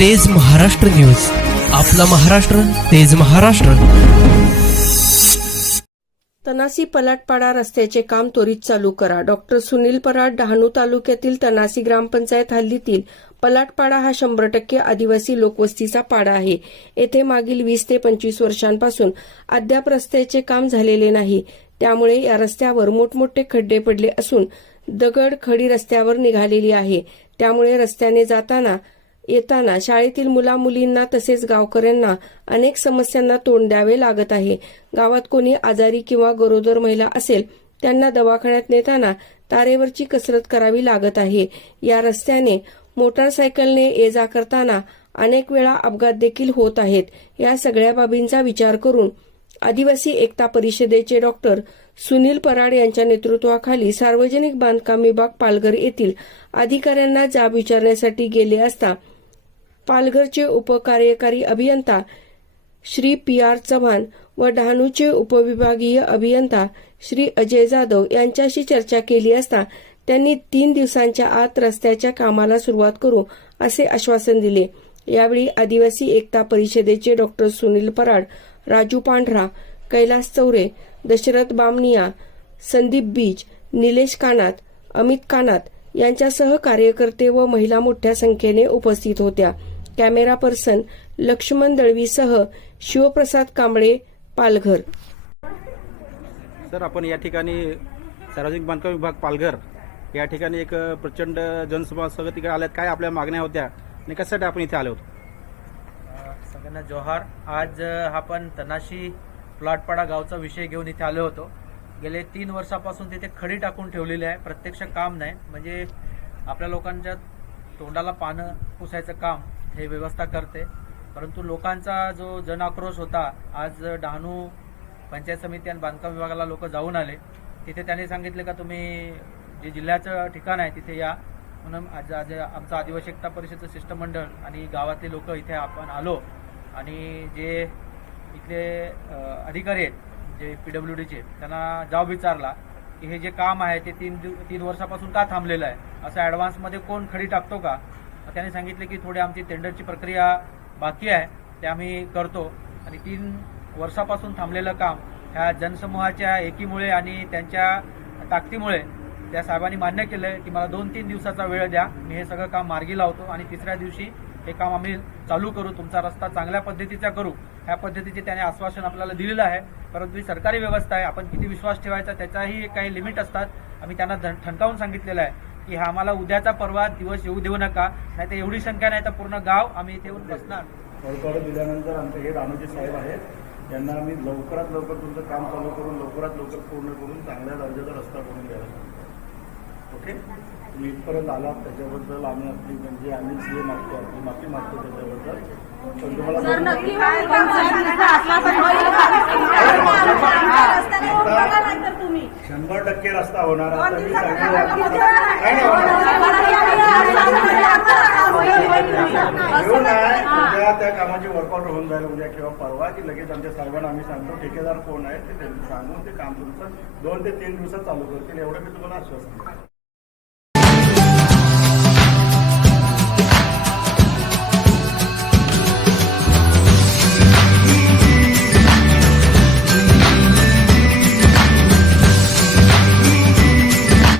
तेज महाराष्ट्र न्यूज. आपला महाराष्ट्र तेज महाराष्ट्र. तनासी पलाटपाडा रस्त्याचे काम त्वरित चालू करा. डॉक्टर सुनील पराड डहाणू तालुक्यातील तनासी ग्रामपंचायत हल्लीतील पलाटपाडा हा शंभर टक्के आदिवासी लोकवस्तीचा पाडा आहे. येथे मागील वीस ते पंचवीस वर्षांपासून अद्याप रस्त्याचे काम झालेले नाही. त्यामुळे या रस्त्यावर मोठमोठे खड्डे पडले असून दगड खडी रस्त्यावर निघालेली आहे. त्यामुळे रस्त्याने जाताना येताना शाळेतील मुला मुलींना तसेच गावकऱ्यांना अनेक समस्यांना तोंड द्यावे लागत आहे. गावात कोणी आजारी किंवा गरोदर महिला असेल त्यांना दवाखान्यात नेताना तारेवरची कसरत करावी लागत आहे. या रस्त्याने मोटारसायकलने ये जा करताना अनेक वेळा अपघात देखील होत आहेत. या सगळ्या बाबींचा विचार करून आदिवासी एकता परिषदेचे डॉक्टर सुनील पराड यांच्या नेतृत्वाखाली सार्वजनिक बांधकाम विभाग पालघर येथील अधिकाऱ्यांना जाब विचारण्यासाठी गेले असता पालघरचे उपकार्यकारी अभियंता श्री पी आर चव्हाण व डहाणूचे उपविभागीय अभियंता श्री अजय जाधव यांच्याशी चर्चा केली असता त्यांनी तीन दिवसांच्या आत रस्त्याच्या कामाला सुरुवात करू असे आश्वासन दिले. यावेळी आदिवासी एकता परिषदेचे डॉक्टर सुनील पराड राजू पांढरा कैलास चौरे दशरथ बामनिया संदीप बीज निलेश कानात अमित कानात यांच्यासह कार्यकर्ते व महिला मोठ्या संख्येने उपस्थित होत्या. कॅमेरा पर्सन लक्ष्मण दळवीसह शिवप्रसाद कांबळे पालघर. सर आपण या ठिकाणी सार्वजनिक बांधकाम विभाग पालघर या ठिकाणी एक प्रचंड जनसभा सगळं तिकडे आल्यात. काय आपल्या मागण्या होत्या आणि कशासाठी आपण इथे आलो होतो? सगळ्यांना जोहार. आज आपण तनाशी प्लॉटपाडा गावचा विषय घेऊन इथे आलो होतो. गेले तीन वर्षापासून तिथे खडी टाकून ठेवलेली आहे. प्रत्यक्ष काम नाही. म्हणजे आपल्या लोकांच्या तोंडाला पानं पुसायचं काम हे व्यवस्था करते. परंतु लोकांचा जो जनआक्रोश होता आज डहाणू पंचायत समिती आणि बांधकाम विभागाला लोक जाऊन आले. तिथे त्यांनी सांगितले का तुम्ही जे जिल्ह्याचं ठिकाण आहे तिथे या. म्हणून आज आज आमचं आदिवासी एकता परिषदचं शिष्टमंडळ आणि गावातले लोक इथे आपण आलो. आणि जे इथले अधिकारी आहेत जे पी डब्ल्यू डीचे त्यांना जाब विचारला की हे जे काम आहे ते तीन दिव तीन वर्षापासून का थांबलेलं आहे? असं ॲडव्हान्समध्ये कोण खडी टाकतो का? त्यांनी सांगितले की थोडी आमची टेंडरची प्रक्रिया बाकी आहे ते आम्ही करतो. आणि तीन वर्षापासून थांबलेलं काम ह्या जनसमूहाच्या एकीमुळे आणि त्यांच्या ताकदीमुळे त्या साहेबांनी मान्य केलं की मला दोन तीन दिवसाचा वेळ द्या मी हे सगळं काम मार्गी लावतो आणि तिसऱ्या दिवशी हे काम आम्ही चालू करू तुमचा रस्ता चांगल्या पद्धतीचा करू. ह्या पद्धतीचे त्याने आश्वासन आपल्याला दिलेलं आहे. परंतु ही सरकारी व्यवस्था आहे. आपण किती विश्वास ठेवायचा त्याचाही काही लिमिट असतात. आम्ही त्यांना ठणकावून सांगितलेलं आहे की हा आम्हाला उद्याचा परवा दिवस येऊ देऊ नका. नाही तर एवढी संख्या नाही तर पूर्ण गाव आम्ही इथे येऊन बसणार. दिल्यानंतर आमचे हे राणोजी साहेब आहेत. यांना आम्ही लवकरात लवकर तुमचं काम चालू करून लवकरात लवकर पूर्ण करून चांगल्या दर्जाचा रस्ता करून द्यायला ओके? तुम्ही इथपर्यंत आलात त्याच्याबद्दल आम्ही आपली म्हणजे आम्ही सीए मागतो आपली माफी मागतो त्याच्याबद्दल पण तुम्हाला शंभर टक्के रस्ता होणार उद्या त्या कामाची वर्कआउट होऊन जाईल उद्या किंवा परवा की लगेच आमच्या साहेबांना आम्ही सांगतो ठेकेदार कोण आहे ते त्यांनी सांगून ते काम तुमचं दोन ते तीन दिवसात चालू करतील एवढं मी तुम्हाला आश्वासन.